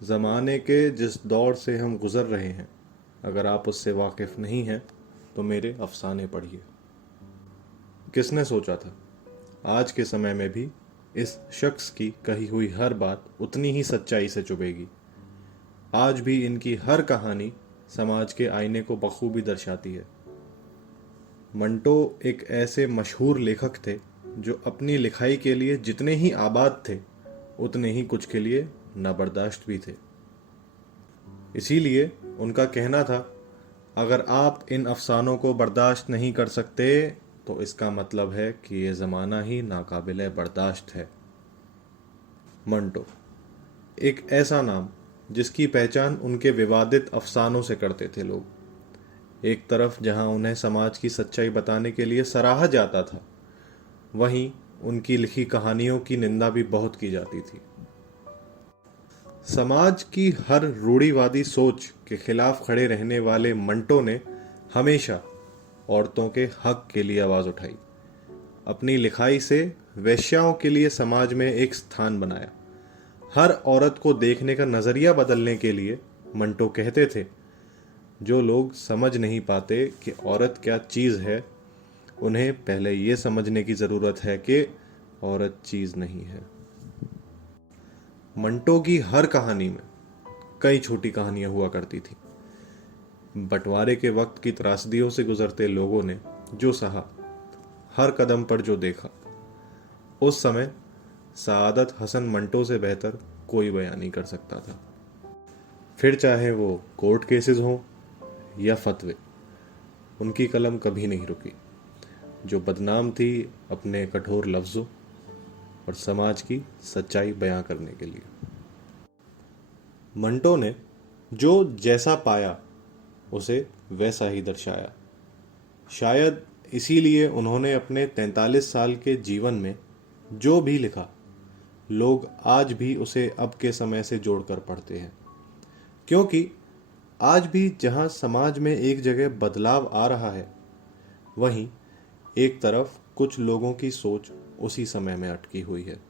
ज़माने के जिस दौर से हम गुज़र रहे हैं, अगर आप उससे वाकिफ़ नहीं हैं तो मेरे अफ़साने पढ़िए। किसने सोचा था आज के समय में भी इस शख्स की कही हुई हर बात उतनी ही सच्चाई से चुभेगी। आज भी इनकी हर कहानी समाज के आईने को बखूबी दर्शाती है। मंटो एक ऐसे मशहूर लेखक थे जो अपनी लिखाई के लिए जितने ही आबाद थे उतने ही कुछ के लिए नाबर्दाश्त भी थे। इसीलिए उनका कहना था, अगर आप इन अफसानों को बर्दाश्त नहीं कर सकते तो इसका मतलब है कि ये ज़माना ही नाकाबिले बर्दाश्त है। मंटो एक ऐसा नाम जिसकी पहचान उनके विवादित अफसानों से करते थे लोग। एक तरफ जहां उन्हें समाज की सच्चाई बताने के लिए सराहा जाता था, वहीं उनकी लिखी कहानियों की निंदा भी बहुत की जाती थी। समाज की हर रूढ़िवादी सोच के खिलाफ खड़े रहने वाले मंटो ने हमेशा औरतों के हक के लिए आवाज़ उठाई। अपनी लिखाई से वेश्याओं के लिए समाज में एक स्थान बनाया। हर औरत को देखने का नज़रिया बदलने के लिए मंटो कहते थे, जो लोग समझ नहीं पाते कि औरत क्या चीज़ है, उन्हें पहले ये समझने की ज़रूरत है कि औरत चीज़ नहीं है। मंटो की हर कहानी में कई छोटी कहानियां हुआ करती थी। बंटवारे के वक्त की त्रासदियों से गुजरते लोगों ने जो सहा, हर कदम पर जो देखा, उस समय सआदत हसन मंटो से बेहतर कोई बयान नहीं कर सकता था। फिर चाहे वो कोर्ट केसेस हों या फतवे, उनकी कलम कभी नहीं रुकी, जो बदनाम थी अपने कठोर लफ्ज़ों और समाज की सच्चाई बयां करने के लिए। मंटो ने जो जैसा पाया उसे वैसा ही दर्शाया। शायद इसीलिए उन्होंने अपने 43 साल के जीवन में जो भी लिखा, लोग आज भी उसे अब के समय से जोड़कर पढ़ते हैं। क्योंकि आज भी जहां समाज में एक जगह बदलाव आ रहा है, वहीं एक तरफ कुछ लोगों की सोच उसी समय में अटकी हुई है।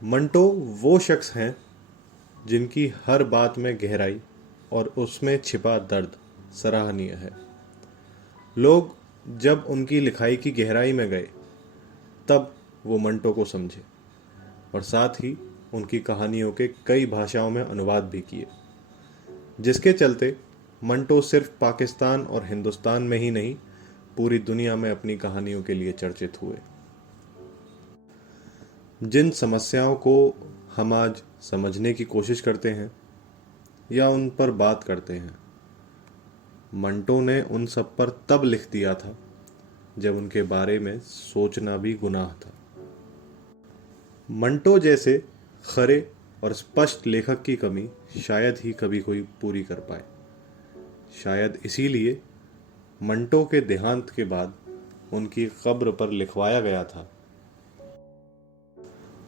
मंटो वो शख्स हैं जिनकी हर बात में गहराई और उसमें छिपा दर्द सराहनीय है। लोग जब उनकी लिखाई की गहराई में गए, तब वो मंटो को समझे और साथ ही उनकी कहानियों के कई भाषाओं में अनुवाद भी किए, जिसके चलते मंटो सिर्फ पाकिस्तान और हिंदुस्तान में ही नहीं, पूरी दुनिया में अपनी कहानियों के लिए चर्चित हुए। जिन समस्याओं को हम आज समझने की कोशिश करते हैं या उन पर बात करते हैं, मंटो ने उन सब पर तब लिख दिया था जब उनके बारे में सोचना भी गुनाह था। मंटो जैसे खरे और स्पष्ट लेखक की कमी शायद ही कभी कोई पूरी कर पाए। शायद इसीलिए मंटो के देहांत के बाद उनकी कब्र पर लिखवाया गया था,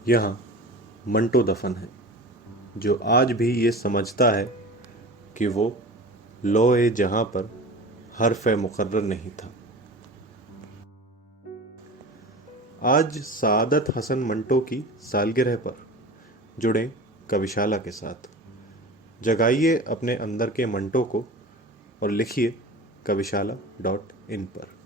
यहाँ मंटो दफन है, जो आज भी ये समझता है कि वो लौह जहां पर हर्फ मुकर्रर नहीं था। आज सआदत हसन मंटो की सालगिरह पर जुड़े कविशाला के साथ। जगाइए अपने अंदर के मंटो को और लिखिए कविशाला.in पर।